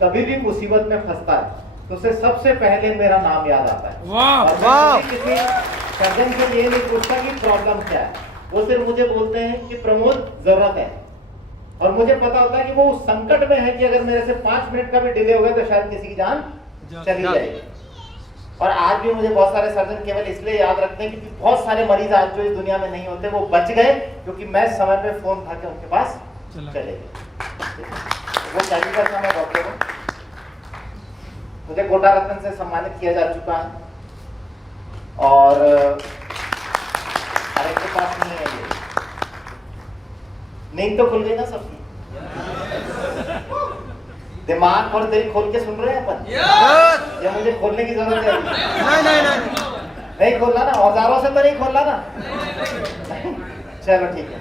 कभी भी मुसीबत में फंसता है तो उसे सबसे पहले मेरा नाम याद आता है। वाह और वाह। किसी सर्जन से ये नहीं पूछता कि प्रॉब्लम क्या है, वो सिर्फ मुझे बोलते हैं कि प्रमोद जरूरत है, और मुझे पता होता है कि वो उस संकट में है कि अगर मेरे से 5 मिनट का भी डिले हो गया तो शायद किसी की जान चली जाएगी। और आज भी मुझे बहुत सारे सर्जन केवल इसलिए याद रखते हैं क्योंकि बहुत सारे मरीज आज जो इस दुनिया में नहीं होते वो बच गए क्योंकि मैं समय पे फोन उठा के उनके पास चले गए। वो कैलिफर का मैं डॉक्टर हूँ, मुझे कोटा रत्न से सम्मानित किया जा चुका है, और हर एक के पास नहीं है ये। नींद तो खुल गई ना सबकी, दिमाग और दिल खोल के सुन रहे हैं अपन, या मुझे खोलने की जरूरत है? नहीं खोलना ना, औजारों से तो नहीं खोलना ना। चलो ठीक है।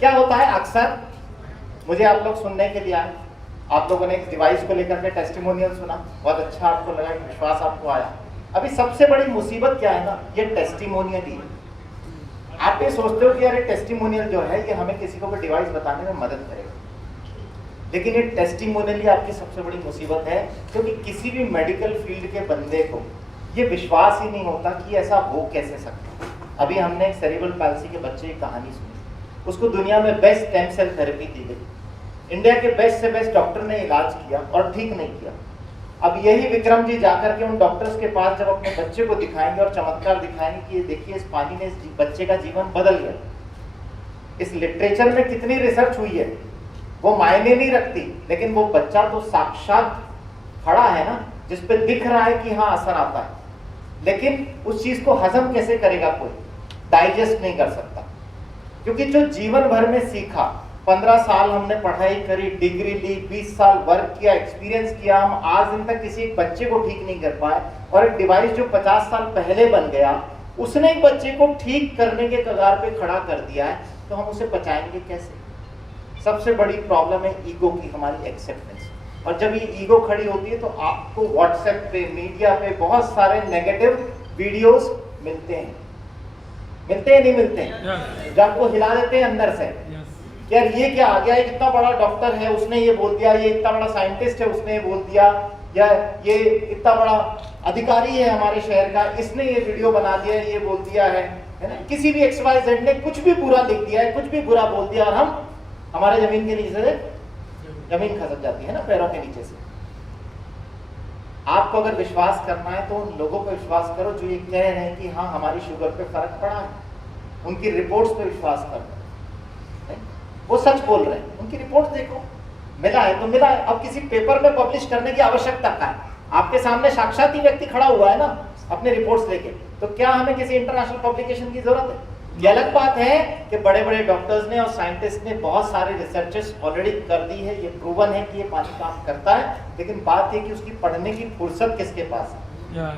क्या होता है अक्सर, मुझे आप लोग सुनने के लिए आए, आप लोगों ने एक डिवाइस को लेकर के टेस्टिमोनियल सुना, बहुत अच्छा आपको लगा, विश्वास आपको आया। अभी सबसे बड़ी मुसीबत क्या है ना, ये टेस्टिमोनियल ही है। आप ये सोचते हो कि यार टेस्टिमोनियल जो है ये हमें किसी को भी डिवाइस बताने में मदद करेगा, लेकिन ये टेस्टिमोनियल ही आपकी सबसे बड़ी मुसीबत है, क्योंकि किसी भी मेडिकल फील्ड के बंदे को ये विश्वास ही नहीं होता कि ऐसा हो कैसे सकता। अभी हमने एक सेरिब्रल पैल्सी के बच्चे की कहानी सुनी, उसको दुनिया में बेस्ट स्टेम सेल थेरेपी दी गई, इंडिया के बेस्ट से बेस्ट डॉक्टर ने इलाज किया और ठीक नहीं किया। अब यही विक्रम जी जाकर के उन डॉक्टर्स के पास जब अपने बच्चे को दिखाएंगे और चमत्कार दिखाएंगे कि ये देखिए इस पानी ने इस बच्चे का जीवन बदल गया, इस लिटरेचर में कितनी रिसर्च हुई है वो मायने नहीं रखती, लेकिन वो बच्चा तो साक्षात खड़ा है ना, जिसपे दिख रहा है कि हाँ असर आता है, लेकिन उस चीज को हजम कैसे करेगा कोई, डाइजेस्ट नहीं कर सकता। क्योंकि जो जीवन भर में सीखा, 15 साल हमने पढ़ाई करी, डिग्री ली, 20 साल वर्क किया, एक्सपीरियंस किया, हम आज दिन तक किसी एक बच्चे को ठीक नहीं कर पाए, और एक डिवाइस जो 50 साल पहले बन गया उसने एक बच्चे को ठीक करने के कगार पे खड़ा कर दिया है, तो हम उसे बचाएंगे कैसे? सबसे बड़ी प्रॉब्लम है ईगो की, हमारी एक्सेप्टेंस। और जब ये ईगो खड़ी होती है तो आपको व्हाट्सएप पे, मीडिया पे बहुत सारे नेगेटिव वीडियोस मिलते हैं, मिलते हैं नहीं मिलते हैं, जो आपको हिला देते हैं अंदर से। यार ये क्या आ गया, एक इतना बड़ा डॉक्टर है उसने ये बोल दिया, ये इतना बड़ा साइंटिस्ट है उसने ये बोल दिया, या ये इतना बड़ा अधिकारी है हमारे शहर का, इसने ये वीडियो बना दिया, ये बोल दिया है ना। किसी भी XYZ ने कुछ भी बुरा लिख दिया है, कुछ भी बुरा बोल दिया, और हम हमारे जमीन के नीचे से जमीन खसक जाती है ना पैरों के नीचे से। आपको अगर विश्वास करना है तो उन लोगों पर विश्वास करो जो ये कह रहे हैं कि हाँ हमारी शुगर पे फर्क पड़ा है, उनकी रिपोर्ट्स पे विश्वास करो, वो सच बोल रहे हैं, उनकी रिपोर्ट देखो, मिला है तो मिला है। अब किसी पेपर में पब्लिश करने की आवश्यकता क्या है? आपके सामने साक्षात ही व्यक्ति खड़ा हुआ है ना अपने रिपोर्ट्स लेके, तो क्या हमें किसी इंटरनेशनल पब्लिकेशन की जरूरत है? ये अलग बात है कि बड़े बड़े डॉक्टर्स ने और साइंटिस्ट ने बहुत सारे रिसर्चेस ऑलरेडी कर दी है, ये प्रूवन है कि ये पानी काम करता है, लेकिन बात ये कि उसकी पढ़ने की फुर्सत किसके पास है?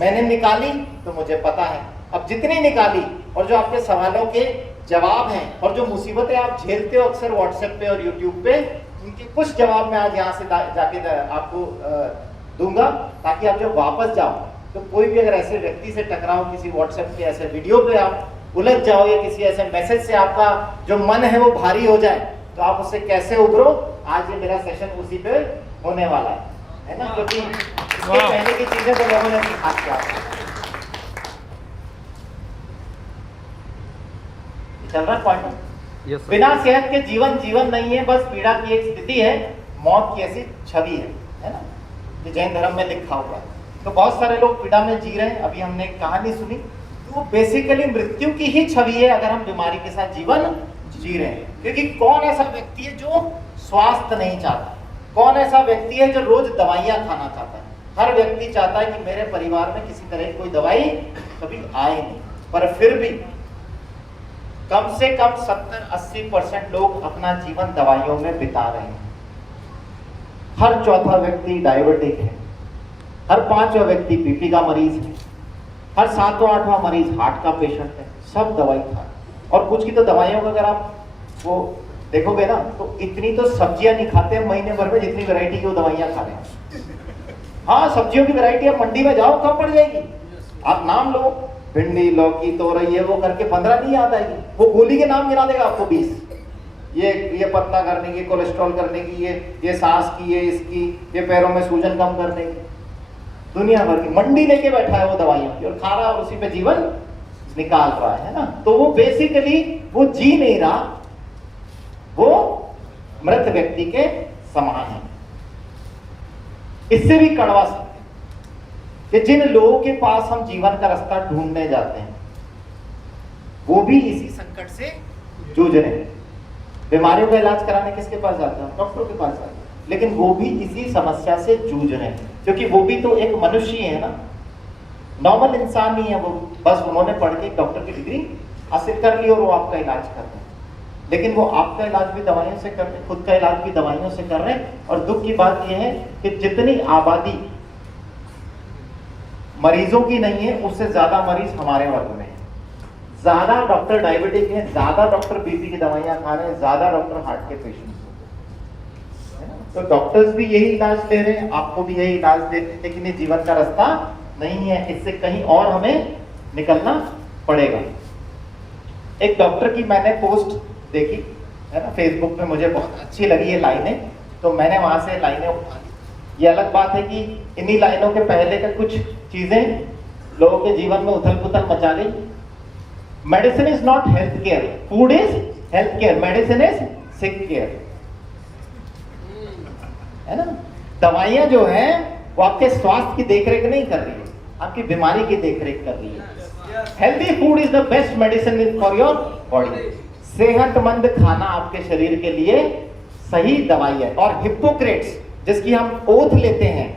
मैंने निकाली तो मुझे पता है, अब जितनी निकाली और जो आपके सवालों के जवाब हैं और जो मुसीबतें आप झेलते हो अक्सर व्हाट्सएप पे और यूट्यूब पे, उनके कुछ जवाब मैं आज यहाँ से जाके आपको दूंगा, ताकि आप जब वापस जाओ तो कोई भी अगर ऐसे व्यक्ति से टकराओ, किसी व्हाट्सएप पे ऐसे वीडियो पे आप उलझ जाओ, या किसी ऐसे मैसेज से आपका जो मन है वो भारी हो जाए, तो आप उससे कैसे उभरो। आज ये मेरा सेशन उसी पे होने वाला है ना, क्योंकि इसके पहले की चीजें तो लोगों ने सिखा दिया। चल रहा पॉइंट? बिना सेहत के जीवन नहीं है, बस पीड़ा की एक स्थिति है, मौत की ऐसी छवि है ना, ये जैन धर्म में लिखा हुआ है। तो बहुत सारे लोग पीड़ा में जी रहे हैं। अभी हमने एक कहानी सुनी, तो वो बेसिकली मृत्यु की ही छवि है अगर हम बीमारी के साथ जीवन जी रहे हैं। क्योंकि कौन ऐसा व्यक्ति है जो स्वास्थ्य नहीं चाहता? कौन ऐसा व्यक्ति है जो रोज दवाइयां खाना चाहता है? हर व्यक्ति चाहता है कि मेरे परिवार में किसी तरह की कोई दवाई कभी आए नहीं, पर फिर भी कम से कम 70-80% लोग अपना जीवन दवाइयों में बिता रहे हैं। हर चौथा व्यक्ति डायबिटिक है, हर 5वां व्यक्ति बीपी का मरीज है, हर 7वां-8वां मरीज हार्ट का पेशेंट है, सब दवाई खा रहे। और कुछ की तो दवाइयों का अगर आप वो देखोगे ना, तो इतनी तो सब्जियां नहीं खाते हैं महीने भर में जितनी वैरायटी की वो दवाइयां खा रहे हैं। हाँ, सब्जियों की वैरायटी आप मंडी में जाओ कम पड़ जाएगी, आप नाम लो, भिंडी, लौकी, तोरई, ये वो करके 15 नहीं याद आएगी, वो गोली के नाम गिना देगा आपको 20। ये पतला करने की, कोलेस्ट्रॉल करने की, ये सांस की, ये इसकी, ये पैरों में सूजन कम करने की, दुनिया भर की मंडी लेके बैठा है वो दवाइयों की, और खा रहा है और उसी पे जीवन निकाल रहा है ना। तो वो बेसिकली वो जी नहीं रहा, वो मृत व्यक्ति के समान है। इससे भी कड़वा सत्य कि जिन लोगों के पास हम जीवन का रास्ता ढूंढने जाते हैं वो भी इसी संकट से जूझ रहे हैं। बीमारियों का इलाज कराने किसके पास जाते हैं? डॉक्टर के पास जाते हैं, लेकिन वो भी इसी समस्या से जूझ रहे हैं, क्योंकि वो भी तो एक मनुष्य है ना, नॉर्मल इंसान नहीं है वो। बस उन्होंने पढ़ के डॉक्टर की डिग्री हासिल कर ली और वो आपका इलाज कर रहे हैं, लेकिन वो आपका इलाज भी दवाइयों से कर रहे हैं, खुद का इलाज भी दवाइयों से कर रहे हैं। और दुख की बात यह है कि जितनी आबादी मरीजों की नहीं है, उससे ज्यादा मरीज हमारे वर्ग में है। ज्यादा डॉक्टर डायबिटिक हैं, ज्यादा डॉक्टर बीपी की दवाइयां खा रहे हैं, ज्यादा डॉक्टर हार्ट के पेशेंट्स हैं। तो डॉक्टर्स भी यही इलाज दे रहे हैं, आपको भी यही इलाज दे रहे हैं, लेकिन ये जीवन का रास्ता नहीं है, इससे कहीं और हमें निकलना पड़ेगा। एक डॉक्टर की मैंने पोस्ट देखी है ना फेसबुक पे, मुझे बहुत अच्छी लगी ये लाइनें, तो मैंने वहां से लाइनें उठा ली। ये अलग बात है कि इन्हीं लाइनों के पहले का कुछ चीजें लोगों के जीवन में उथल पुथल मचा गई। Medicine is not health care, food is health care, medicine is sick care, है ना। दवाइयां जो हैं वो आपके स्वास्थ्य की देखरेख नहीं कर रही है, आपकी बीमारी की देखरेख कर रही है। Healthy food is the best medicine for your body. सेहतमंद खाना आपके शरीर के लिए सही दवाई है। और हिप्पोक्रेट्स जिसकी हम ओथ लेते हैं,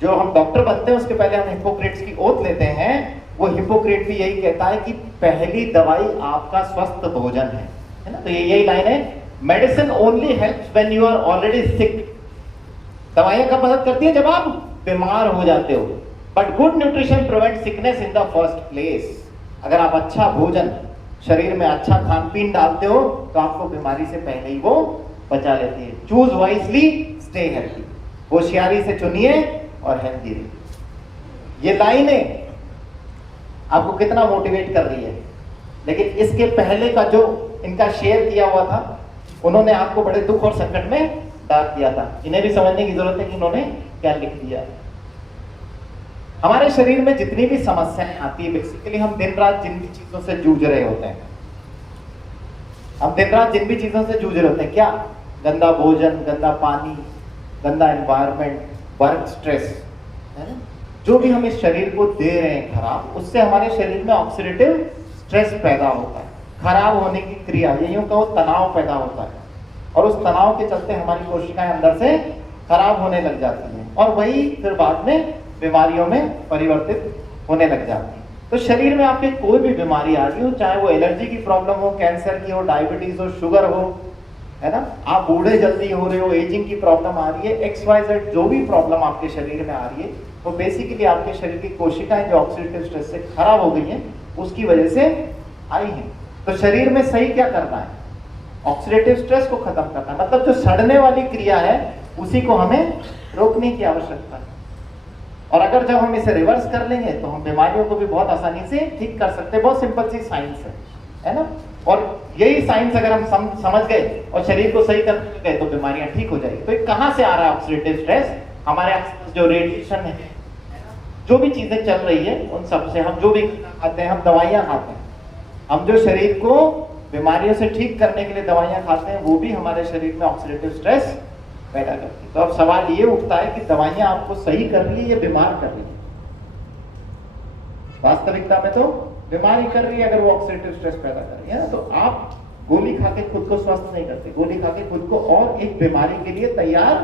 जो हम डॉक्टर बनते हैं उसके पहले हम हिप्पोक्रेट्स की ओथ लेते हैं, वो हिप्पोक्रेट भी यही कहता है कि पहली दवाई आपका स्वस्थ भोजन है ना। तो ये यही लाइन है, medicine only helps when you are already sick. दवाइयां कब मदद करती है? जब आप बीमार हो जाते हो। But good nutrition prevent sickness in the first place. अगर आप अच्छा भोजन शरीर में, अच्छा खान पीन डालते हो तो आपको बीमारी से पहले ही वो बचा लेती है। Choose wisely, stay healthy. होशियारी से चुनिए और हेल्थी रहिए। ये लाइनें आपको कितना मोटिवेट कर रही है। लेकिन इसके पहले का जो इनका शेयर किया हुआ था, उन्होंने आपको बड़े दुख और संकट में डाल दिया था। इन्हें भी समझने की जरूरत है कि इन्होंने क्या लिख दिया। हमारे शरीर में जितनी भी समस्याएं आती है, बेसिकली हम दिन रात जिन भी चीजों से जूझ रहे होते हैं, हम दिन रात जिन भी चीजों से जूझ रहे होते हैं, क्या? गंदा भोजन, गंदा पानी, गंदा एनवायरनमेंट, वर्क स्ट्रेस, है ना। जो भी हम इस शरीर को दे रहे हैं खराब, उससे हमारे शरीर में ऑक्सीडेटिव स्ट्रेस पैदा होता है। खराब होने की क्रिया, ये यूं कहो तनाव पैदा होता है, और उस तनाव के चलते हमारी कोशिकाएं अंदर से खराब होने लग जाती हैं, और वही फिर बाद में बीमारियों में परिवर्तित होने लग जाती है। तो शरीर में आपके कोई भी बीमारी आ रही हो, चाहे वो एलर्जी की प्रॉब्लम हो, कैंसर की हो, डायबिटीज हो, शुगर हो, है ना, आप बूढ़े जल्दी हो रहे हो, एजिंग की प्रॉब्लम आ रही है, XYZ जो भी प्रॉब्लम आपके शरीर में आ रही है, वो बेसिकली आपके शरीर की कोशिकाएं जो ऑक्सीडेटिव स्ट्रेस से खराब हो गई हैं, उसकी वजह से आई हैं। तो शरीर में सही क्या करना है? ऑक्सीडेटिव स्ट्रेस को खत्म करना है। मतलब जो सड़ने वाली क्रिया है उसी को हमें रोकने की आवश्यकता है। और अगर जब हम इसे रिवर्स कर लेंगे तो हम बीमारियों को भी बहुत आसानी से ठीक कर सकते हैं। बहुत सिंपल सी साइंस है ना। और यही साइंस अगर हम समझ गए और शरीर को सही कर गए तो बीमारियां ठीक हो जाएगी। तो ये कहां से आ रहा है ऑक्सीडेटिव स्ट्रेस? हमारे आसपास जो रेडिएशन है, जो भी चीजें चल रही है उन सब से, हम जो भी खाते हैं, हम दवाइयां खाते हैं, हम जो शरीर को बीमारियों से ठीक करने के लिए दवाइयां खाते हैं, वो भी हमारे शरीर में ऑक्सीडेटिव स्ट्रेस पैदा करती है। तो अब सवाल ये उठता है कि दवाइयां आपको सही कर रही है या बीमार कर रही है? वास्तविकता में तो बीमार ही कर रही है अगर वो ऑक्सीडेटिव स्ट्रेस पैदा कर रही है ना। तो आप गोली खा के खुद को स्वस्थ नहीं करते, गोली खा के खुद को और एक बीमारी के लिए तैयार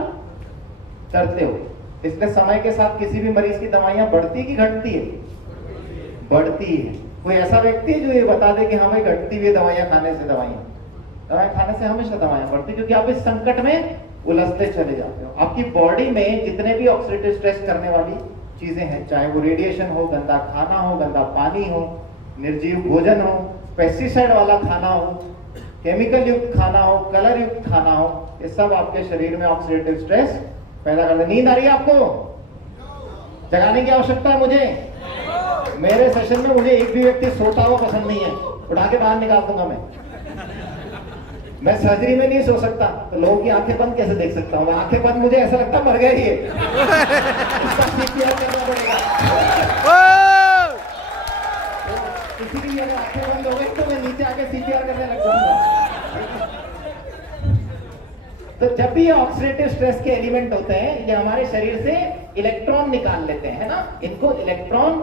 करते हो। इसलिए समय के साथ किसी भी मरीज की दवाइयां बढ़ती कि घटती है? बढ़ती है। कोई ऐसा व्यक्ति है जो ये बता दे कि हाँ भाई घटती हुई दवाइयां खाने से, दवाइयां खाने से हमेशा दवाइयां बढ़ती, क्योंकि आप इस संकट में उलझते चले जाते हो। आपकी बॉडी में जितने भी ऑक्सीडेटिव स्ट्रेस करने वाली चीजें हैं, चाहे वो रेडिएशन हो, गंदा खाना हो, गंदा पानी हो, निर्जीव भोजन हो, पेस्टिसाइड वाला खाना हो, केमिकल युक्त खाना हो, कलर युक्त खाना हो, ये सब आपके शरीर में ऑक्सीडेटिव स्ट्रेस पैदा करते। नींद आ रही है आपको? जगाने की आवश्यकता है मुझे? मेरे सेशन में मुझे एक भी व्यक्ति सोता हुआ पसंद नहीं है, उठा के बाहर निकाल दूंगा मैं। मैं सर्जरी में नहीं सो सकता तो लोगों की आंखें बंद कैसे देख सकता हूँ? आंखें बंद मुझे ऐसा लगता मर गए ये। इसका CPR करना पड़ेगा। किसी की अगर आंखें बंद हो गई तो मैं नीचे आके CPR करने लग जाऊंगा। तो जब भी ये ऑक्सीडेटिव स्ट्रेस के एलिमेंट होते हैं, ये हमारे शरीर से इलेक्ट्रॉन निकाल लेते हैं, है ना? इनको इलेक्ट्रॉन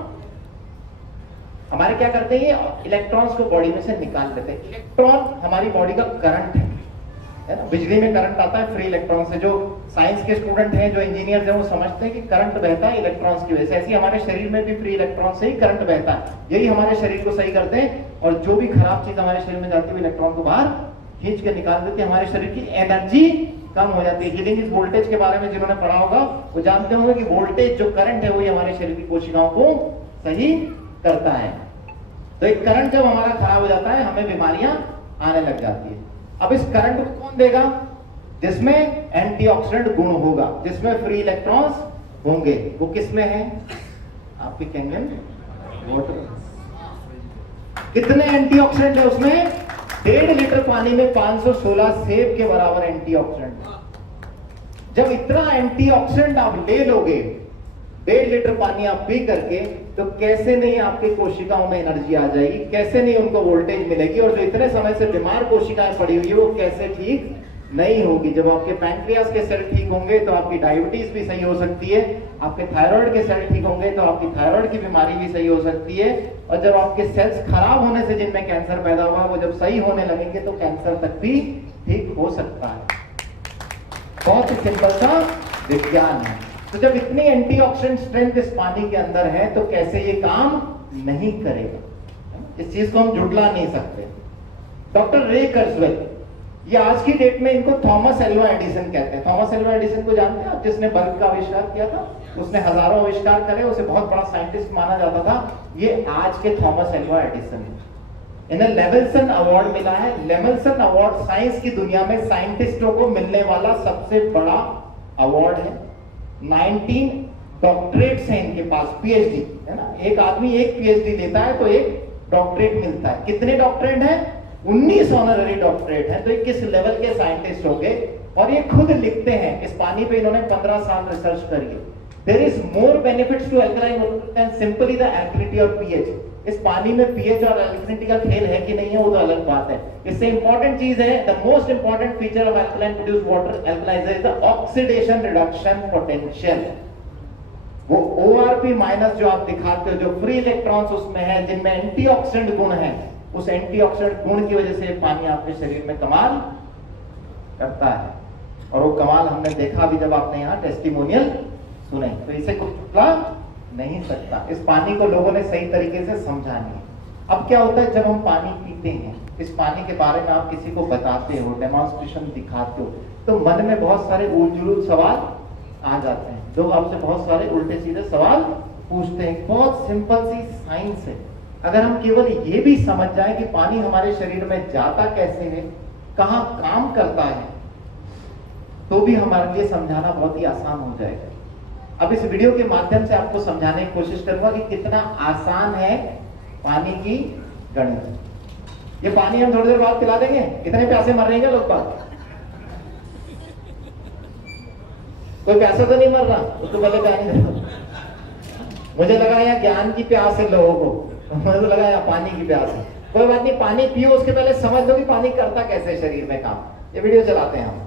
हमारे क्या करते हैं, ये इलेक्ट्रॉन्स को बॉडी में से निकाल लेते हैं। इलेक्ट्रॉन हमारी बॉडी का करंट है ना? बिजली में करंट आता है फ्री इलेक्ट्रॉन से। जो साइंस के स्टूडेंट हैं, जो इंजीनियर्स हैं, वो समझते हैं कि करंट बहता है इलेक्ट्रॉन्स की वजह से। ऐसे ही हमारे शरीर में भी फ्री इलेक्ट्रॉन से ही करंट बहता है। यही हमारे शरीर को सही करते हैं, और जो भी खराब चीज हमारे शरीर में जाती है इलेक्ट्रॉन को बाहर खींच के निकाल देती है। हमारे शरीर की एनर्जी कम हो जाती है। हीलिंग इज वोल्टेज के बारे में जिन्होंने पढ़ा होगा वो जानते होंगे कि वोल्टेज जो करंट है वो हमारे शरीर की कोशिकाओं को सही करता है। तो एक करंट जब हमारा खराब हो जाता है, हमें बीमारियां आने लग जाती है। अब इस करंट को कौन देगा? जिसमें एंटीऑक्सीडेंट गुण होगा, जिसमें फ्री इलेक्ट्रॉन्स होंगे। वो किसमें है? आपके कहेंगे वाटर। कितने एंटीऑक्सीडेंट है उसमें? 1.5 लीटर पानी में 516 सेब के बराबर एंटीऑक्सीडेंट। जब इतना एंटीऑक्सीडेंट आप ले लोगे 1.5 लीटर पानी आप पी करके, तो कैसे नहीं आपके कोशिकाओं में एनर्जी आ जाएगी, कैसे नहीं उनको वोल्टेज मिलेगी, और जो इतने समय से बीमार कोशिकाएं पड़ी हुई है वो कैसे ठीक नहीं होगी। जब आपके पैंक्रियास के सेल ठीक होंगे तो आपकी डायबिटीज भी सही हो सकती है, आपके थायराइड के सेल ठीक होंगे तो आपकी थायराइड की बीमारी भी सही हो सकती है, और जब आपके सेल्स खराब होने से जिनमें कैंसर पैदा हुआ वो जब सही होने लगेंगे तो कैंसर तक भी ठीक हो सकता है। बहुत ही सिंपल सा विज्ञान है। तो जब इतनी एंटीऑक्सीडेंट स्ट्रेंथ इस पानी के अंदर है तो कैसे ये काम नहीं करेगा? इस चीज को हम जुटला नहीं सकते। डॉक्टर रे कुर्जवेल, ये आज की डेट में इनको थॉमस एल्वा एडिसन कहते हैं। थॉमस एल्वा एडिसन को जानते हैं आप? जिसने बल्ब का आविष्कार किया था, उसने हजारों आविष्कार करे, उसे बहुत बड़ा साइंटिस्ट माना जाता था। ये आज के थॉमस एल्वा एडिसन। इन्हें लेवलसन अवार्ड मिला है। लेवलसन अवार्ड साइंस की दुनिया में साइंटिस्टों को मिलने वाला सबसे बड़ा अवार्ड है। 19 डॉक्टरेट्स हैं इनके पास, PhD है ना? एक आदमी एक PhD लेता है तो एक डॉक्टरेट मिलता है। कितने डॉक्टरेट हैं? 19 ऑनररी डॉक्टरेट हैं। तो ये किस लेवल के साइंटिस्ट हो गए? और ये खुद लिखते हैं, इस पानी पे इन्होंने 15 साल रिसर्च करी है। There is more benefits to alkaline water than simply the alkalinity और pH। इस पानी में pH और एल्कलिनिटी का खेल है कि नहीं है वो तो अलग बात है। इससे इंपॉर्टेंट चीज है, the most important feature of alkaline produced water alkalizer is the oxidation reduction potential. वो ORP माइनस जो आप दिखाते हो, जो फ्री इलेक्ट्रॉन्स उसमें है, जिनमें एंटीऑक्सीडेंट गुण है, उस एंटीऑक्सीडेंट गुण की वजह से पानी आपके शरीर में कमाल करता है। और वो कमाल हमने देखा भी जब आपने यहाँ टेस्टिमोनियल सुने। तो इसे कुछ छुपा नहीं सकता। इस पानी को लोगों ने सही तरीके से समझा नहीं। अब क्या होता है, जब हम पानी पीते हैं, इस पानी के बारे में आप किसी को बताते हो, डेमोन्स्ट्रेशन दिखाते हो, तो मन में बहुत सारे उलझुल सवाल आ जाते हैं। लोग आपसे बहुत सारे उल्टे सीधे सवाल पूछते हैं। बहुत सिंपल सी साइंस है। अगर हम केवल ये भी समझ जाए कि पानी हमारे शरीर में जाता कैसे है, कहाँ काम करता है, तो भी हमारे लिए समझाना बहुत ही आसान हो जाएगा। अब इस वीडियो के माध्यम से आपको समझाने की कोशिश करूंगा कि कितना आसान है पानी की गणित। ये पानी हम थोड़ी देर बाद पिला देंगे। कितने प्यासे मर रहे हैं लोग बात? कोई प्यासा तो नहीं मर रहा, उसको पहले पानी दे। मुझे लगा यहाँ ज्ञान की प्यास है लोगों को, मुझे तो लगा यहाँ पानी की प्यास है। कोई बात नहीं, पानी पियो, उसके पहले समझ लो कि पानी करता कैसे शरीर में काम। ये वीडियो चलाते हैं हम।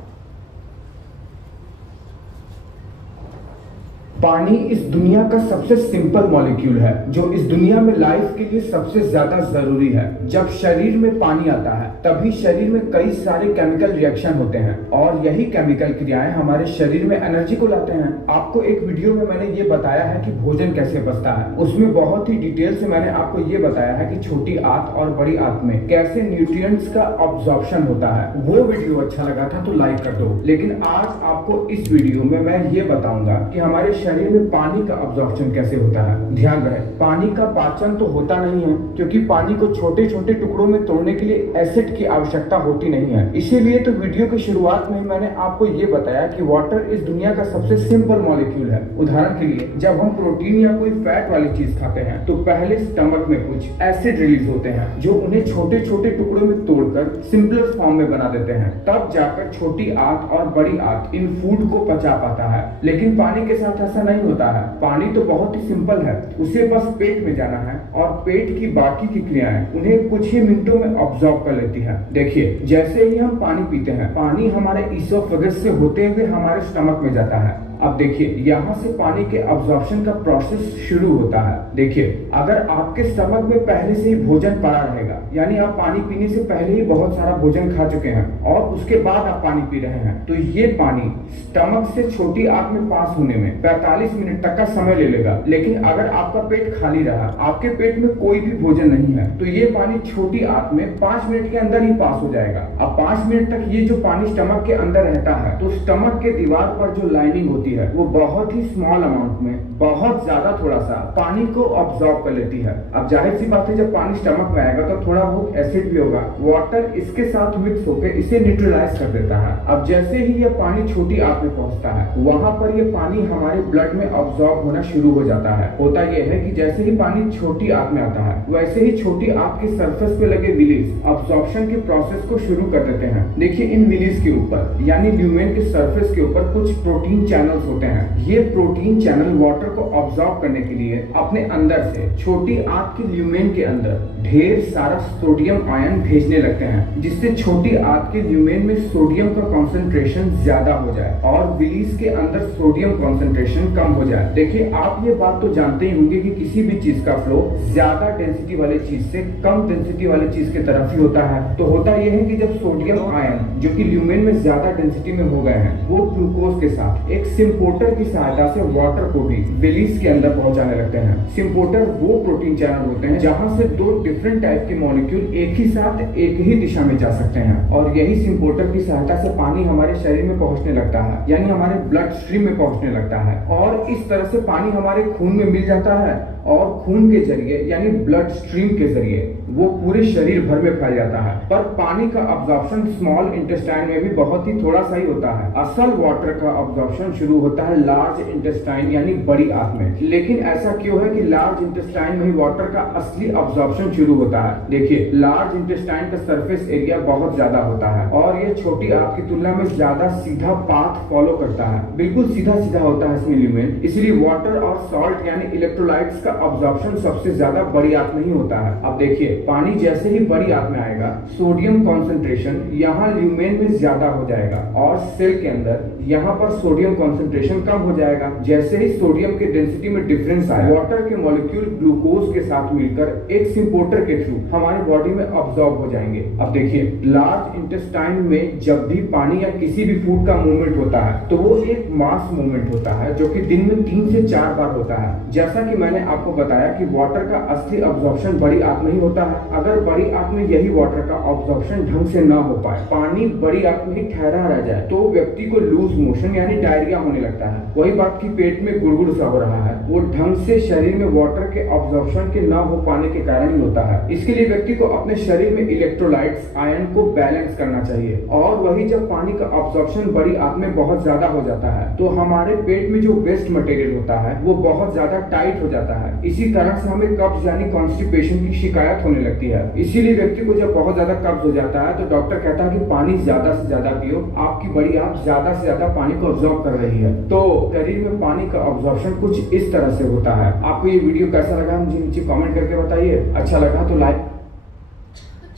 पानी इस दुनिया का सबसे सिंपल मॉलिक्यूल है जो इस दुनिया में लाइफ के लिए सबसे ज्यादा जरूरी है। जब शरीर में पानी आता है तभी शरीर में कई सारे केमिकल रिएक्शन होते हैं और यही केमिकल क्रियाएं हमारे शरीर में एनर्जी को लाते हैं। आपको एक वीडियो में मैंने ये बताया है कि भोजन कैसे पचता है। उसमें बहुत ही डिटेल से मैंने आपको ये बताया है कि छोटी आंत और बड़ी आंत में कैसे न्यूट्रिएंट्स का अब्जॉर्प्शन होता है। वो वीडियो अच्छा लगा था तो लाइक कर दो। लेकिन आज आपको इस वीडियो में मैं ये बताऊंगा कि हमारे शरीर में पानी का अब्जॉर्प्शन कैसे होता है। ध्यान रहे, पानी का पाचन तो होता नहीं है, क्योंकि पानी को छोटे छोटे टुकड़ों में तोड़ने के लिए एसिड की आवश्यकता होती नहीं है। इसीलिए तो वीडियो की शुरुआत में मैंने आपको ये बताया कि वाटर इस दुनिया का सबसे सिंपल मॉलिक्यूल है। उदाहरण के लिए, जब हम प्रोटीन या कोई फैट वाली चीज खाते हैं तो पहले स्टमक में कुछ एसिड रिलीज होते हैं जो उन्हें छोटे छोटे टुकड़ों में तोड़कर सिंपलर फॉर्म में बना देते हैं। तब जाकर छोटी आंत और बड़ी आंत इन फूड को पचा पाता है। लेकिन पानी के साथ ऐसा नहीं होता है। पानी तो बहुत ही सिंपल है, उसे बस पेट में जाना है और पेट की बाकी की क्रियाएं उन्हें कुछ ही मिनटों में ऑब्जॉर्व कर लेती है। देखिए, जैसे ही हम पानी पीते हैं, पानी हमारे ईसोफेगस से होते हुए हमारे स्टमक में जाता है। अब देखिए, यहाँ से पानी के अब्जॉर्प्शन का प्रोसेस शुरू होता है। देखिए, अगर आपके स्टमक में पहले से ही भोजन पड़ा रहेगा, यानी आप पानी पीने से पहले ही बहुत सारा भोजन खा चुके हैं और उसके बाद आप पानी पी रहे हैं, तो ये पानी स्टमक से छोटी आंत में पास होने में 45 मिनट तक का समय ले लेगा। लेकिन अगर आपका पेट खाली रहा, आपके पेट में कोई भी भोजन नहीं है, तो ये पानी छोटी आंत में 5 मिनट के अंदर ही पास हो जाएगा। अब 5 मिनट तक ये जो पानी स्टमक के अंदर रहता है, तो स्टमक के दीवार पर जो लाइनिंग होती है वो बहुत ही स्मॉल अमाउंट में, बहुत ज्यादा थोड़ा सा पानी को ऑब्जॉर्व कर लेती है। अब जाहिर सी बात है, जब पानी स्टमक में आएगा तो थोड़ा बहुत एसिड भी होगा, वाटर इसके साथ मिक्स होकर इसे न्यूट्रलाइज कर देता है। अब जैसे ही ये पानी छोटी आंत में पहुंचता है, वहां पर ये पानी हमारे ब्लड में ऑब्जॉर्व होना शुरू हो जाता है। होता यह है कि जैसे ही पानी छोटी आंत में आता है, वैसे ही छोटी आंत के सरफेस पे लगे विलीज ऑब्जॉर्प्शन के प्रोसेस को शुरू कर देते हैं। देखिए, इन विलीज के ऊपर यानी ल्यूमेन के सरफेस के ऊपर कुछ प्रोटीन चैनल्स होते हैं। ये प्रोटीन चैनल वाटर को ऑब्जॉर्व करने के लिए अपने अंदर से छोटी आंत के ल्यूमेन के अंदर ढेर सारा सोडियम आयन भेजने लगते हैं, जिससे छोटी आंत के ल्यूमेन में सोडियम का कंसंट्रेशन ज्यादा हो जाए और विलीज के अंदर सोडियम कंसंट्रेशन कम हो जाए। देखिए, आप ये बात तो जानते ही होंगे कि किसी भी चीज का फ्लो ज्यादा डेंसिटी वाले चीज से कम डेंसिटी वाले चीज की तरफ ही होता है। तो होता यह है कि जब सोडियम आयन जो कि ल्यूमेन में ज्यादा डेंसिटी में हो गए हैं, वो ग्लूकोज के साथ एक सिम्पोर्टर की सहायता से वाटर को भी विलीज के अंदर पहुंचाने लगते हैं। सिम्पोर्टर वो प्रोटीन चैनल होते हैं जहां से दो डिफरेंट टाइप के मॉलिक्यूल एक ही साथ एक ही दिशा में जा सकते हैं, और यही सिम्पोर्टर की सहायता से पानी हमारे शरीर में पहुंचने लगता है, यानी हमारे ब्लड स्ट्रीम में पहुंचने लगता है, और इस तरह से पानी हमारे खून में मिल जाता है और खून के जरिए यानी ब्लड स्ट्रीम के जरिए वो पूरे शरीर भर में फैल जाता है। पर पानी का अब्जॉर्प्शन स्मॉल इंटेस्टाइन में भी बहुत ही थोड़ा सा ही होता है। असल वाटर का अब्जॉर्प्शन शुरू होता है लार्ज इंटेस्टाइन यानी बड़ी आंत में। लेकिन ऐसा क्यों है कि लार्ज इंटेस्टाइन में ही वाटर का असली अब्जॉर्प्शन शुरू होता है? देखिए, लार्ज इंटेस्टाइन का सरफेस एरिया बहुत ज्यादा होता है और ये छोटी आंत की तुलना में ज्यादा सीधा पाथ फॉलो करता है, बिल्कुल सीधा सीधा होता है इसमें ल्यूमेन। इसलिए वाटर और सॉल्ट यानी इलेक्ट्रोलाइट्स का अब्जॉर्प्शन सबसे ज्यादा बड़ी आंत में ही होता है। अब देखिए, पानी जैसे ही बड़ी आंत में आएगा, सोडियम कंसंट्रेशन यहाँ ल्यूमेन में ज्यादा हो जाएगा और सेल के अंदर यहाँ पर सोडियम कंसंट्रेशन कम हो जाएगा। जैसे ही सोडियम के डेंसिटी में डिफरेंस आया, वाटर के मॉलिक्यूल ग्लूकोज के साथ मिलकर एक सिम्पोर्टर के थ्रू हमारे बॉडी में ऑब्जॉर्ब हो जाएंगे। अब देखिए, लार्ज इंटेस्टाइन में जब भी पानी या किसी भी फूड का मूवमेंट होता है तो वो एक मास मूवमेंट होता है जो कि दिन में 3 से 4 बार होता है। जैसा कि मैंने आपको बताया कि वाटर का असली ऑब्जॉर्प्शन बड़ी आंत में ही होता है। अगर बड़ी आंत में यही वाटर का ऑब्जॉर्प्शन ढंग से ना हो पाए, पानी बड़ी आंत में ही ठहरा रह जाए, तो व्यक्ति को लूज मोशन यानी डायरिया होने लगता है। वही बात की पेट में गुड़गुड़ सा हो रहा है, वो ढंग से शरीर में वाटर के ऑब्जॉर्प्शन के ना हो पाने के कारण ही होता है। इसके लिए व्यक्ति को अपने शरीर में इलेक्ट्रोलाइट्स आयन को बैलेंस करना चाहिए, और वही जब पानी का ऑब्जॉर्प्शन बड़ी आंत में बहुत ज्यादा हो जाता है तो हमारे पेट में जो वेस्ट मटेरियल होता है वो बहुत ज्यादा टाइट हो जाता है। इसी तरह से हमें कब्ज यानी कॉन्स्टिपेशन की शिकायत होने लगती है। इसीलिए व्यक्ति को जब बहुत ज्यादा कब्ज हो जाता है तो डॉक्टर कहता है कि पानी ज्यादा से ज्यादा पियो, आपकी बड़ी आंत ज्यादा से ज्यादा पानी को ऑब्जॉर्व कर रही है। तो शरीर में पानी का ऑब्जॉर्प्शन कुछ इस तरह से होता है। आपको ये वीडियो कैसा लगा मुझे नीचे कमेंट करके बताइए। अच्छा लगा तो लाइक।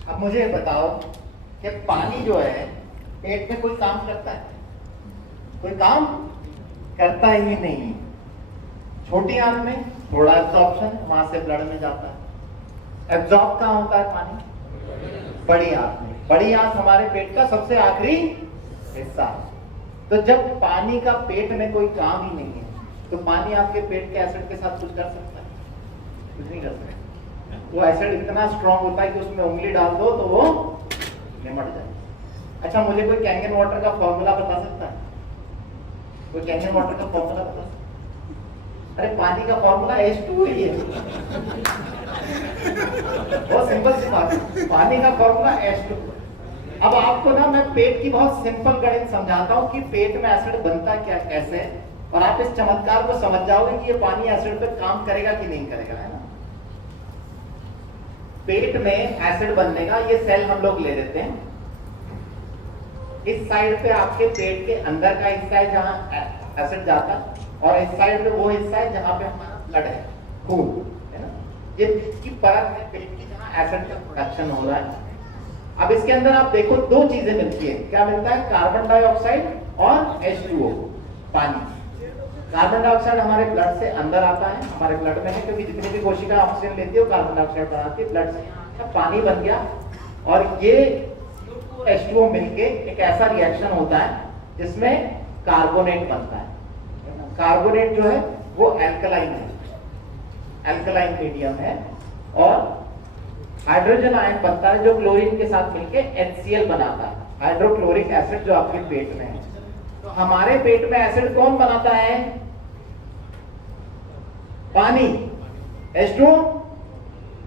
अब मुझे बताओ कि पानी जो है पेट में कोई काम करता है? कोई काम करता ही नहीं। छोटी आंत में थोड़ा एब्जॉर्प्शन, वहां से ब्लड में जाता है। एब्जॉर्ब कहाँ होता है पानी? बड़ी आंत में। बड़ी आंत हमारे पेट का सबसे आखिरी हिस्सा है। तो जब पानी का पेट में कोई काम ही नहीं है तो पानी आपके पेट के एसिड के साथ कुछ कर सकता है? कुछ नहीं कर सकता। वो एसिड इतना स्ट्रॉन्ग होता है कि उसमें उंगली डाल दो तो वो निमट जाए। अच्छा, मुझे कोई कैंगन वाटर का फॉर्मूला बता सकता है? कोई कैंगन वाटर का फॉर्मूला बता सकता है? अरे पानी का फॉर्मूला H2 ही है, बहुत सिंपल सी बात है, पानी का फॉर्मूला H2। अब आपको ना मैं पेट की बहुत सिंपल गणित समझाता हूँ कि पेट में एसिड बनता क्या कैसे है, और आप इस चमत्कार को समझ जाओगे कि ये पानी एसिड पे काम करेगा कि नहीं करेगा, है ना। पेट में एसिड बनने का ये सेल हम लोग ले लेते हैं, इस साइड पे आपके पेट के अंदर का हिस्सा है जहां एसिड जाता है, और इस साइड पे वो हिस्सा है जहां पे हमारा ब्लड है, खून है ना। ये इसकी परत है पेट की जहां एसिड का प्रोडक्शन हो रहा है। अब इसके अंदर आप देखो दो चीजें मिलती है, क्या मिलता है, कार्बन डाइऑक्साइड और H2O, पानी। कार्बन डाइऑक्साइड हमारे ब्लड से अंदर आता है, हमारे ब्लड में है, क्योंकि जितनी भी कोशिका ऑक्सीजन लेती है वो कार्बन डाइऑक्साइड बनाती है, ब्लड से पानी बन गया। और ये H2O मिलके एक ऐसा रिएक्शन होता है जिसमें कार्बोनेट बनता है। कार्बोनेट जो है वो एल्कलाइन है, एल्कलाइन मीडियम है, और हाइड्रोजन आयन बनता है जो क्लोरीन के साथ मिलके HCl बनाता है, हाइड्रोक्लोरिक एसिड, जो आपके पेट में है। तो हमारे पेट में एसिड कौन बनाता है, पानी, H2O।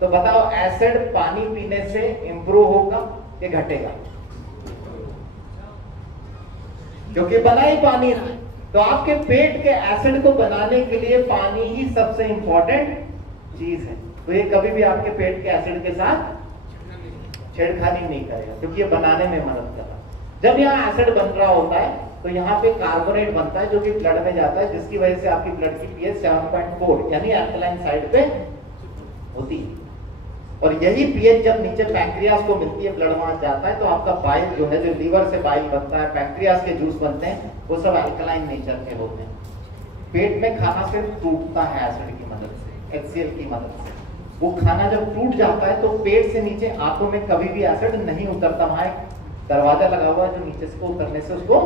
तो बताओ एसिड पानी पीने से इंप्रूव होगा कि घटेगा, क्योंकि बना ही पानी रहा है। तो आपके पेट के एसिड को बनाने के लिए पानी ही सबसे इंपॉर्टेंट चीज है। तो ये कभी भी आपके पेट के एसिड के साथ छेड़खानी नहीं करेगा, क्योंकि ये बनाने में मदद कर रहा है। जब यहाँ एसिड बन रहा होता है तो यहाँ पे कार्बोनेट बनता है जो कि ब्लड में जाता है, जिसकी वजह से आपकी ब्लड की pH 7.4 यानी अल्कलाइन साइड पे होती है। और यही pH जब नीचे पैंक्रियास को मिलती है, ब्लड वहां जाता है, तो आपका बाइल जो है, जो लीवर से बाइल बनता है, पैंक्रियास के जूस बनते हैं, वो सब अल्कलाइन नेचर के होते हैं। पेट में खाना सिर्फ टूटता है एसिड की मदद से, HCl की मदद से। वो खाना जब टूट जाता है तो पेट से नीचे आंतों में कभी भी एसिड नहीं उतरता, वहां एक दरवाजा लगा हुआ है जो नीचे से उतरने से उसको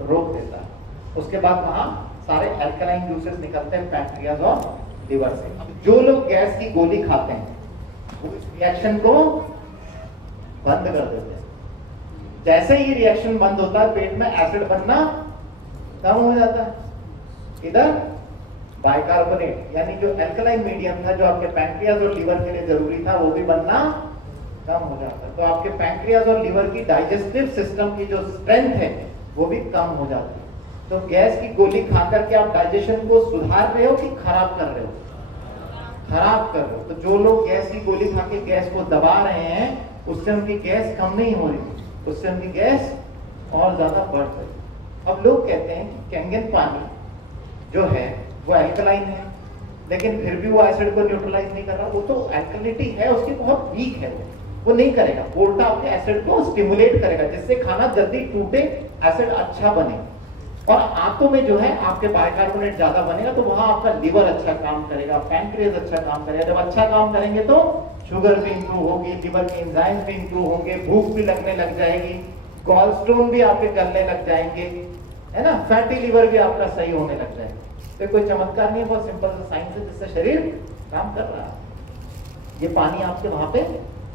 रोक देता है। उसके बाद वहां सारे अल्कलाइन जूसेस निकलते हैं पैंक्रियाज और लिवर से। जो लोग गैस की गोली खाते हैं वो इस रिएक्शन को बंद कर देते हैं। जैसे ही रिएक्शन बंद होता है पेट में एसिड बनना कम हो जाता है। इधर बाइकार्बोनेट यानी जो अल्कलाइन मीडियम था, जो आपके पैंक्रियाज और लीवर के लिए जरूरी था, वो भी बनना कम हो जाता है। तो आपके पैंक्रियाज और लीवर की डाइजेस्टिव सिस्टम की जो स्ट्रेंथ है वो भी कम हो जाती है। तो गैस की गोली खाकर के आप डाइजेशन को सुधार रहे हो कि खराब कर रहे हो, खराब कर रहे हो। तो जो लोग गैस की गोली खा के गैस को दबा रहे हैं, उससे उनकी गैस कम नहीं हो रही, उससे उनकी गैस और ज्यादा बढ़ रही। अब लोग कहते हैं कि कैंगन पानी जो है वो अल्कलाइन है, लेकिन फिर भी वो एसिड को न्यूट्रलाइज नहीं कर रहा। वो तो अल्कलिनिटी है उसकी बहुत वीक है, वो नहीं करेगा, उल्टा आपके एसिड को स्टिमुलेट करेगा, जिससे खाना जल्दी टूटे, एसिड अच्छा बने। और आंतों में जो है आपके बाइकार्बोनेट ज्यादा बनेगा, तो वहां आपका लिवर अच्छा काम करेगा, पैंक्रियाज अच्छा काम करेगा। जब अच्छा काम करेंगे तो शुगर भी इंप्रूव होगी, लिवर के एंजाइम भी इंप्रूव होंगे, भूख भी लगने लग जाएगी, कोलेस्ट्रॉल भी आपके गलने लग जाएंगे, है ना, फैटी लिवर भी आपका सही होने लग जाएगा। तो कोई चमत्कार नहीं है, बहुत सिंपल सा साइंस है जिससे शरीर काम कर रहा है। ये पानी आपके वहां पे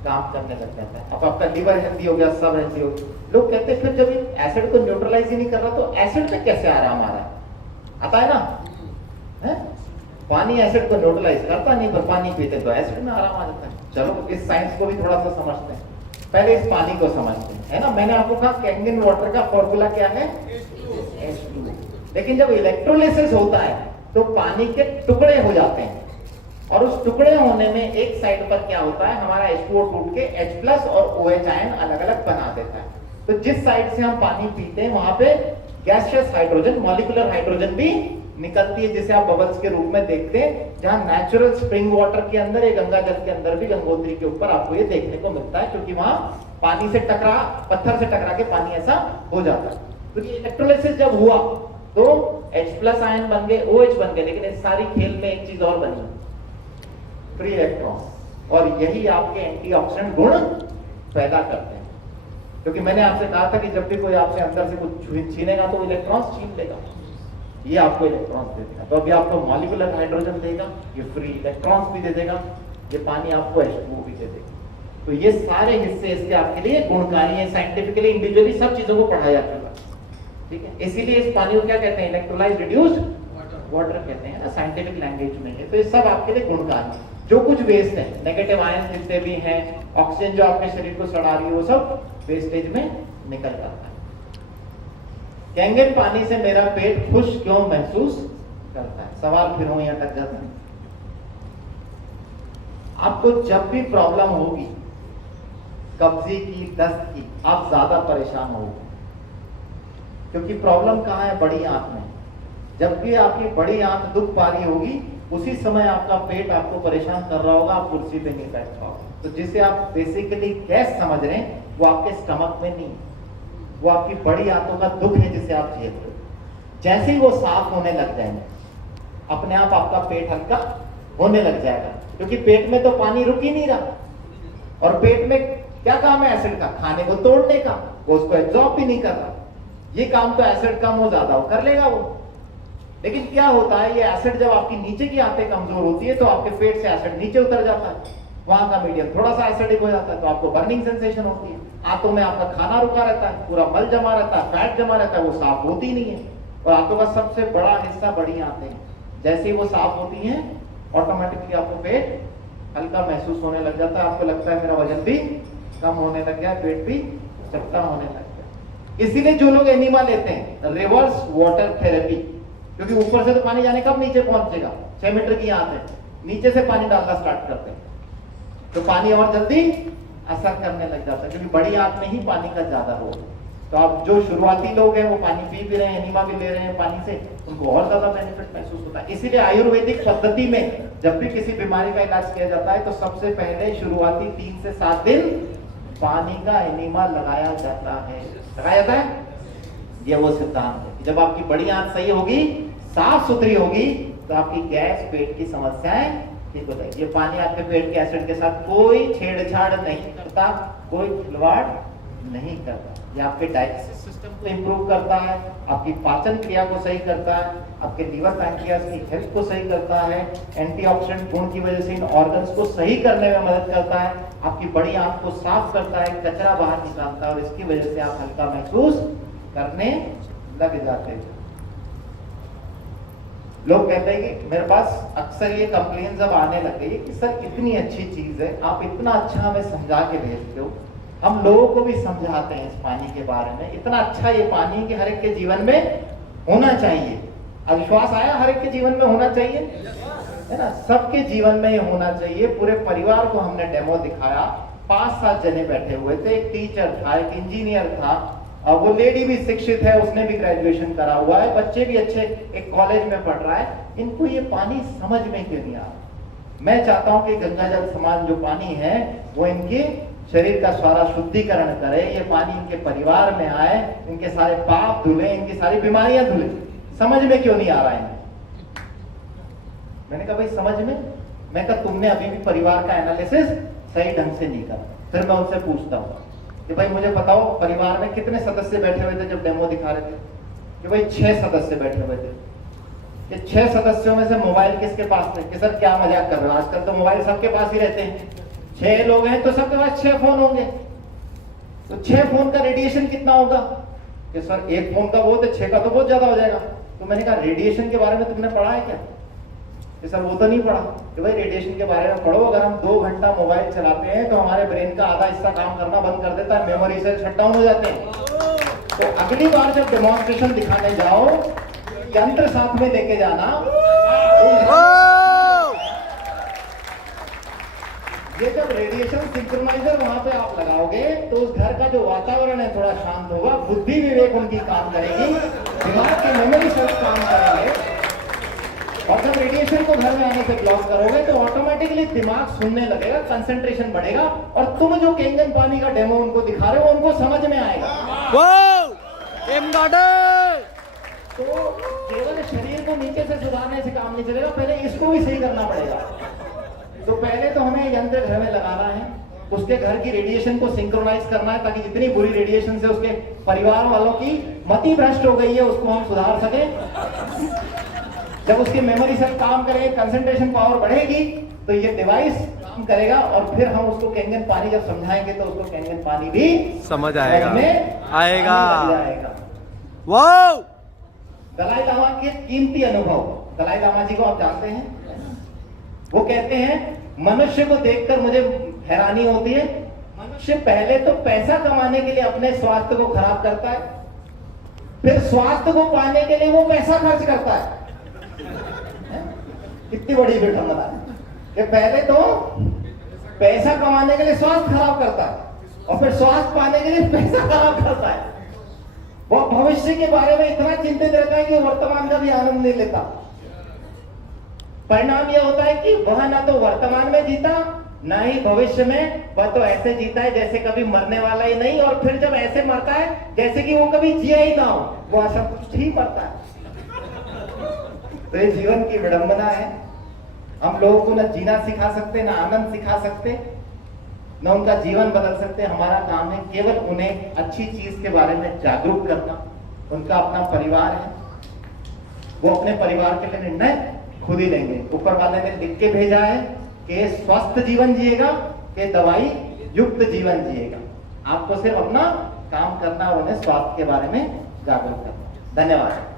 काम करने लग जाता है। अब आपका लिवर हेल्दी हो गया, सब हेल्दी हो गया। लोग कहते हैं फिर जब एसिड को न्यूट्रलाइज ही नहीं कर रहा तो एसिड पे कैसे आराम आ रहा है? आता है ना, है? पानी एसिड को न्यूट्रलाइज करता नहीं, पर पानी पीते तो एसिड में आराम आ जाता है। चलो इस साइंस को भी थोड़ा सा समझते हैं, पहले इस पानी को समझते हैं, है ना। मैंने आपको कहा कैंगन वाटर का फॉर्मूला क्या है, H2O। लेकिन जब इलेक्ट्रोलिसिस होता है तो पानी के टुकड़े हो जाते हैं, और उस टुकड़े होने में एक साइड पर क्या होता है, हमारा H2O टूट के H+ और OH आयन अलग अलग बना देता है। तो जिस साइड से हम पानी पीते हैं वहां पे गैसियस हाइड्रोजन, मॉलिक्यूलर हाइड्रोजन भी निकलती है, जिसे आप बबल्स के रूप में देखते हैं। जहां नेचुरल स्प्रिंग वाटर के अंदर, या गंगा जल के अंदर भी, गंगोत्री के ऊपर आपको ये देखने को मिलता है, क्योंकि वहां पानी से टकरा, पत्थर से टकरा के पानी ऐसा हो जाता है। तो ये इलेक्ट्रोलिसिस जब हुआ तो H+ आयन बन गए, OH बन गए, लेकिन इस सारी खेल में एक चीज और बनी, फ्री इलेक्ट्रॉन। और यही आपके एंटीऑक्सीडेंट गुण पैदा करते हैं। क्योंकि मैंने आपसे कहा था कि जब भी कोई आपसे अंदर से कुछ छीनेगा तो इलेक्ट्रॉन्स छीन लेगा, ये आपको इलेक्ट्रॉन्स दे देगा। तो अभी आपको मॉलिक्यूलर हाइड्रोजन देगा, ये फ्री इलेक्ट्रॉन्स भी दे देगा, ये पानी आपको H2O भी दे देगा। तो ये सारे हिस्से इसके आपके लिए गुणकारी हैं। साइंटिफिकली, इंडिविजुअली सब चीजों को पढ़ा जा चुका है, ठीक है। इसीलिए इस पानी को क्या कहते हैं, इलेक्ट्रोलाइज्ड रिड्यूस्ड वाटर कहते हैं ना साइंटिफिक लैंग्वेज में। तो ये सब आपके लिए गुणकारी है। जो कुछ वेस्ट है, नेगेटिव आयन जितने भी हैं, ऑक्सीजन जो आपके शरीर को सड़ा रही है, वो सब वेस्टेज में निकल जाता है। कैंगन पानी से मेरा पेट खुश क्यों महसूस करता है? सवाल फिर वहीं अटक जाता है। आपको जब भी प्रॉब्लम होगी कब्जे की, दस्त की, आप ज्यादा परेशान होगे, क्योंकि प्रॉब्लम कहाँ है? बड़ी आंत में। जब भी आपकी बड़ी आंत दुख पा रही होगी, उसी समय आपका पेट आपको परेशान कर रहा होगा, आप कुर्सी पे नहीं बैठ पाओगे। तो जिसे आप बेसिकली गैस समझ रहे हैं, वो आपके स्टमक में नहीं, वो आपकी बड़ी आंतों का दुख है जिसे आप झेल रहे हो। जैसे ही वो साफ होने लग जाएंगे, अपने आप आपका पेट हल्का होने लग जाएगा, क्योंकि पेट में तो पानी रुक ही नहीं रहा। और पेट में क्या काम है एसिड का? खाने को तोड़ने का। वो उसको एब्जॉर्ब भी नहीं कर रहा। ये काम तो एसिड कम हो ज्यादा हो कर लेगा वो। लेकिन क्या होता है, ये एसिड जब आपकी नीचे की आंतें कमजोर होती है तो आपके पेट से एसिड नीचे उतर जाता है, वहां का मीडियम थोड़ा सा एसिडिक हो जाता है, तो आपको बर्निंग सेंसेशन होती है। आंतों में आपका खाना रुका रहता है, पूरा मल जमा रहता है, फैट जमा रहता है, वो साफ होती नहीं है। और आंतों का सबसे बड़ा हिस्सा बड़ी आंतें हैं। जैसे ही वो साफ होती हैं, ऑटोमेटिकली आपको पेट हल्का महसूस होने लग जाता है। आपको लगता है मेरा वजन भी कम होने लग गया, पेट भी चपटा होने लग गया। इसीलिए जो लोग एनीमा लेते हैं, रिवर्स वाटर थेरेपी, क्योंकि ऊपर से तो पानी जाने कब नीचे पहुंचेगा? 6 मीटर की आंत है, नीचे से पानी डालना स्टार्ट करते हैं तो पानी और जल्दी असर करने लग जाता है, क्योंकि बड़ी आंत में ही पानी का ज्यादा रोल है। तो आप जो शुरुआती लोग हैं वो पानी पी भी रहे हैं, एनीमा भी ले रहे हैं पानी से, उनको और ज्यादा बेनिफिट महसूस होता है। इसीलिए आयुर्वेदिक पद्धति में जब भी किसी बीमारी का इलाज किया जाता है तो सबसे पहले शुरुआती 3 से 7 दिन पानी का एनीमा लगाया जाता है। लगाया जाता है, ये वो सिद्धांत है। जब आपकी बड़ी आंत सही होगी, साफ सुथरी होगी, तो आपकी गैस, पेट की समस्याएं ठीक हो जाएगी। ये पानी आपके पेट के एसिड के साथ कोई छेड़छाड़ नहीं करता, कोई खिलवाड़ नहीं करता। ये आपके डाइजेस्टिव सिस्टम को इंप्रूव करता है, आपकी पाचन क्रिया को सही करता है, आपके लीवर पैंक्रियास की हेल्थ को सही करता है, एंटीऑक्सीडेंट गुण की वजह से इन ऑर्गन्स को सही करने में मदद करता है, आपकी बड़ी आंत को साफ करता है, कचरा बाहर निकालता है, और इसकी वजह से आप हल्का महसूस करने लग जाते हैं। लोग कहते हैं कि मेरे पास अक्सर ये कंप्लेंट्स अब आने लग गई कि सर इतनी अच्छी चीज है, आप इतना अच्छा हमें समझा के भेजते हो, हम लोगों को भी समझाते हैं इस पानी के बारे में, इतना अच्छा ये पानी कि हर एक के जीवन में होना चाहिए। अविश्वास आया, हर एक के जीवन में होना चाहिए, है ना? सबके जीवन में ये होना चाहिए। पूरे परिवार को हमने डेमो दिखाया, 5-7 जने बैठे हुए थे, एक टीचर था, एक इंजीनियर था, और वो लेडी भी शिक्षित है, उसने भी ग्रेजुएशन करा हुआ है, बच्चे भी अच्छे एक कॉलेज में पढ़ रहा है। इनको ये पानी समझ में क्यों नहीं आ रहा? मैं चाहता हूं कि गंगा जल समान जो पानी है वो इनके शरीर का सारा शुद्धिकरण करे, ये पानी इनके परिवार में आए, इनके सारे पाप धुले, इनकी सारी बीमारियां धुले। समझ में क्यों नहीं आ रहा है? मैंने कहा भाई समझ में, मैं कहा तुमने अभी भी परिवार का एनालिसिस सही ढंग से नहीं करा। फिर मैं उनसे पूछता हूँ कि भाई मुझे बताओ परिवार में कितने सदस्य बैठे हुए थे जब डेमो दिखा रहे थे? कि भाई 6 सदस्य बैठे हुए थे। ये 6 सदस्यों में से मोबाइल किसके पास थे? कि सर क्या मजाक कर रहे हो, आजकल तो मोबाइल सबके पास ही रहते हैं। 6 लोग हैं तो सबके पास 6 फोन होंगे, तो 6 फोन का रेडिएशन कितना होगा? कि सर 1 फोन का बहुत है, 6 का तो बहुत ज्यादा हो जाएगा। तो मैंने कहा रेडिएशन के बारे में तुमने पढ़ा है क्या? कि सर वो तो नहीं पढ़ा। कि भाई रेडिएशन के बारे में पढ़ो, अगर हम 2 घंटा मोबाइल चलाते हैं तो हमारे ब्रेन का आधा हिस्सा काम करना बंद कर देता है, मेमोरी सेल शट डाउन हो जाते हैं। तो अगली बार जब डेमोन्स्ट्रेशन दिखाने जाओ, यंत्र साथ में लेके जाना। ये जब रेडिएशन सिंक्रोनाइजर वहां पे आप लगाओगे तो उस घर का जो वातावरण है थोड़ा शांत होगा, बुद्धि विवेक उनकी काम करेगी, दिमाग के मेमोरी सेल्स काम करेंगे। और जब रेडिएशन को घर में आने से ब्लॉक करोगे तो ऑटोमेटिकली दिमाग सुनने लगेगा, कंसंट्रेशन बढ़ेगा, और तुम जो कैंगन पानी का डेमो उनको दिखा रहे हो उनको समझ में आएगा। तो केवल शरीर को नीचे से सुधारने से काम नहीं चलेगा, पहले इसको भी सही करना पड़ेगा। तो पहले तो हमें यंत्र घर में लगाना है, उसके घर की रेडिएशन को सिंक्रोनाइज करना है, ताकि जितनी बुरी रेडिएशन से उसके परिवार वालों की मति भ्रष्ट हो गई है उसको हम सुधार सके। जब उसकी मेमोरी सेल काम करेंगे, कंसंट्रेशन पावर बढ़ेगी, तो ये डिवाइस काम करेगा, और फिर हम उसको कैंगन पानी जब समझाएंगे तो उसको कैंगन पानी भी समझ आएगा। दलाई लामा के कीमती अनुभव दलाई लामा जी को आप जानते हैं, वो कहते हैं मनुष्य को देखकर मुझे हैरानी होती है, मनुष्य पहले तो पैसा कमाने के लिए अपने स्वास्थ्य को खराब करता है, फिर स्वास्थ्य को पाने के लिए वो पैसा खर्च करता है। कितनी बड़ी विडंबना है कि पहले तो पैसा कमाने के लिए स्वास्थ्य खराब करता है और फिर स्वास्थ्य पाने के लिए पैसा खराब करता है। वो भविष्य के बारे में इतना चिंतित रहता है कि वर्तमान का भी आनंद नहीं लेता। परिणाम यह होता है कि वह ना तो वर्तमान में जीता ना ही भविष्य में, वह तो ऐसे जीता है जैसे कभी मरने वाला ही नहीं, और फिर जब ऐसे मरता है जैसे कि वो कभी जिया ही ना हो, वो ऐसा कुछ ही मरता है। तो ये जीवन की विडंबना है। हम लोगों को न जीना सिखा सकते, न आनंद सिखा सकते, न उनका जीवन बदल सकते। हमारा काम है केवल उन्हें अच्छी चीज के बारे में जागरूक करना। उनका अपना परिवार है, वो अपने परिवार के लिए निर्णय खुद ही लेंगे। ऊपर वाले ने लिख के भेजा है कि स्वस्थ जीवन जिएगा कि दवाई युक्त जीवन जिएगा। आपको सिर्फ अपना काम करना और उन्हें स्वास्थ्य के बारे में जागरूक करना। धन्यवाद।